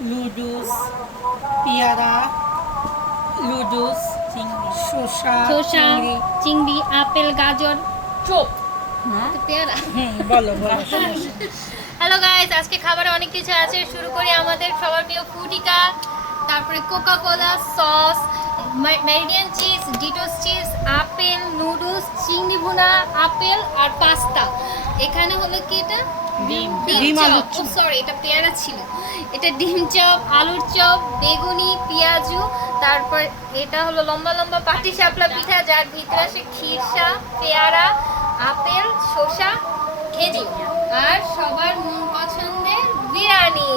লুডুস, পেয়ারা, লুডুস, শসা, শসা, চিংড়ি। চিংড়ি, আপেল, গাজর, চোপ তো পেয়ারা। বলো বলো সমস্যা। হ্যালো গাইস, আজকে খাবারে অনেক কিছু আছে। শুরু করি আমাদের সবার প্রিয় ফুটিকা, তারপরে Coca Cola, sauce, Meridian cheese, ডিটোস চিজ, আপেল, নুডলস, চিংড়ি ভুনা, আপেল আর পাস্তা। এখানে হলো কি এটা ডিম। ডিম, আলুর চপ। চপ। সরি, এটা পেয়ারা ছিল। এটা ডিম চপ, আলুর চপ, বেগুনি, পেঁয়াজু। তারপর এটা হলো লম্বা লম্বা পাটি সাপলা পিঠা, যার ভিতরে আছে খিরসা, পেয়ারা, আপেল, শসা, খেজুর। আর সবার মন পছন্দের বিরিয়ানি,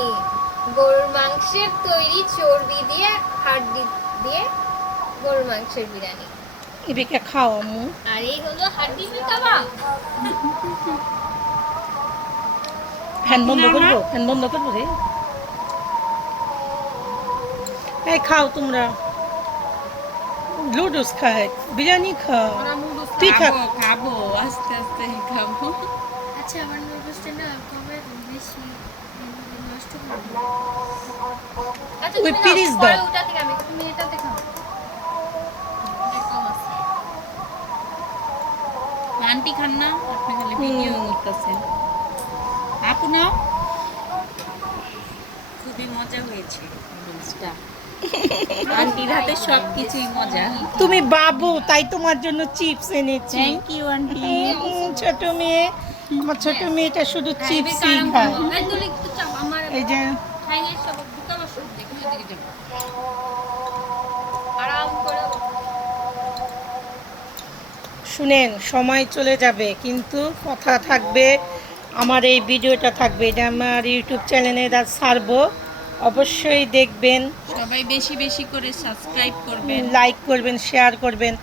গরুর মাংসের তৈরি, চর্বি দিয়ে, হাড্ডি দিয়ে গরুর মাংসের বিরিয়ানি। এদিকে খাও আম্মু। আর এই হলো হাড্ডি মে কাবাব। ফ্যান বন্ধ করবো? ফ্যান বন্ধ করবো রে। এই খাও তোমরা। লুডুস খায়, বিরিয়ানি খাও। তুই খা। খাবো আস্তে আস্তে খাবো। আচ্ছা, আমার নুডলসটা না কবে বেশি নষ্ট করব। আচ্ছা, ওই তুমি পিরিচ নাও, দাও। পরে ওটা থেকে আমি, তুমি এটাতে খাও। এটা কম আছে। আন্টি খান না, আপনি খালি ভিডিও করতেছেন। আপু নাও। খুবই মজা হয়েছে নুডলসটা। আন্টির হাতে সব কিছুই মজা। তুমি বাবু, তাই তোমার জন্য চিপস এনেছি। Thank you aunty. ছোট মেয়ে, আমার ছোট মেয়েটা শুধু চিপসই খায়। এই তুলি একটু চাপ, আমার এই যে খাইয়ে সব ঢুকা বসো, দেখো এদিকে যাও। আরাম করে শুনেন, সময় চলে যাবে কিন্তু কথা থাকবে। আমার এই ভিডিওটা থাকবে, এটা আমার ইউটিউব চ্যানেলে ছাড়বো, অবশ্যই দেখবেন, সবাই বেশি বেশি করে সাবস্ক্রাইব করবেন। লাইক করবেন, শেয়ার করবেন।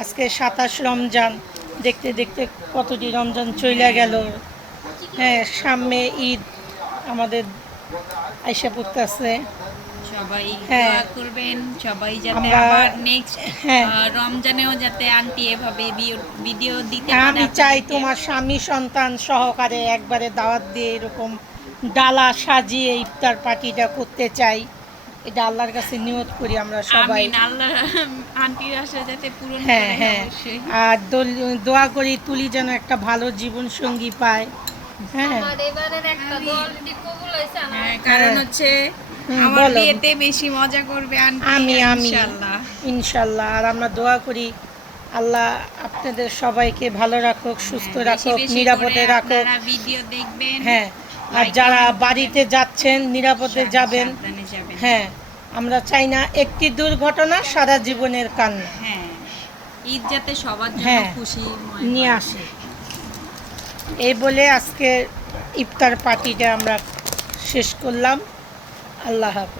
আজকে 27 রমজান, দেখতে দেখতে কতটি রমজান চলে গেল। হ্যাঁ, সামনে ঈদ আমাদের আইসা পড়তেছে। সবাই হ্যাঁ। দোয়া করবেন, সবাই যাতে আমরা- আবার নেক্সট হ্যাঁ। রমজানেও যাতে আন্টি এভাবে ভিডিও দিতে পারে আমি চাই আপনাদেরকে। তোমার স্বামী সন্তান সহকারে একবারে দাওয়াত দিয়ে এরকম ডালা সাজিয়ে ইফতার পার্টিটা করতে চাই। এটা আল্লাহর কাছে নিয়ত করি আমরা সবাই। আমিন, আল্লাহ আন্টির আশা যাতে পূরণ হ্যাঁ করে হ্যাঁ, অবশ্যই। আর দোয়া করি তুলি যেন একটা ভালো জীবন সঙ্গী পায়। হ্যাঁ, আমার এবারের একটা তো অলরেডি কবুল হয়েছে না। হ্যাঁ, কারণ হ্যাঁ। হচ্ছে হুম, আমার বলো। বিয়েতে বেশি মজা করবে আন্টি আমি ইনশাআল্লাহ। ইনশাল্লাহ। আর আমরা দোয়া করি আল্লাহ আপনাদের সবাইকে ভালো রাখুক, সুস্থ হ্যাঁ, বেশি রাখুক, বেশি নিরাপদে করে রাখুক। আপনারা ভিডিও দেখবেন। হ্যাঁ, আর লাইক যারা কমেন্ট বাড়িতে যাচ্ছেন নিরাপদে যাবেন। সাবধানে যাবেন। হ্যাঁ, আমরা চাই না একটি দুর্ঘটনা সারা জীবনের কান্না হ্যাঁ, ঈদ যাতে সবার জন্য হ্যাঁ, খুশি নিয়ে আসে। এই বলে আজকে ইফতার পার্টিটা আমরা শেষ করলাম। আল্লাহ হাফেজ।